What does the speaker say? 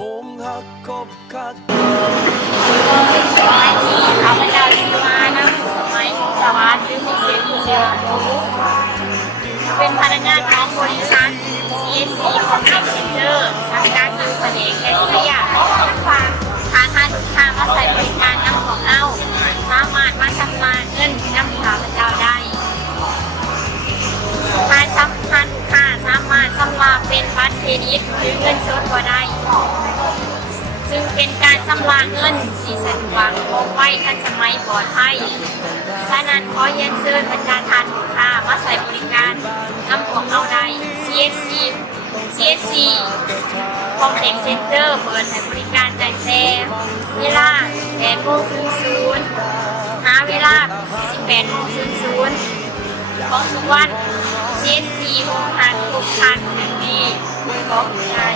ผมหักคบคักสมัยที่ข้าพเจ้าชื่อว่านะสมัยสวัสดิ์หรือมีเสียงเสียงเป็นพนักงานของบริษัท CSC Contact Center สังกัดอยู่แผนกแคชเชียร์ถ้าลูกค้ามาใช้บริการน้ำของเราสามารถมาชำระเงินน้ำข้าพเจ้าได้ถ้าลูกค้าสามารถชำระเป็นบัตรเครดิตหรือเงินสดก็ได้ซึ่งเป็นการชำระเงินที่สะดวกคงไว้ทันสมัยปลอดภัยฉะนั้นขอเรียนเชิญบรรดาท่านลูกค้ามาใช้บริการน้ำของเราได้ CSC Contact Center เปิดให้บริการตั้งแต่เวลา 8:00 หาเวลา 18:00 ของทุกวัน CSC โฮมฮัททุกท่านที่มีของได้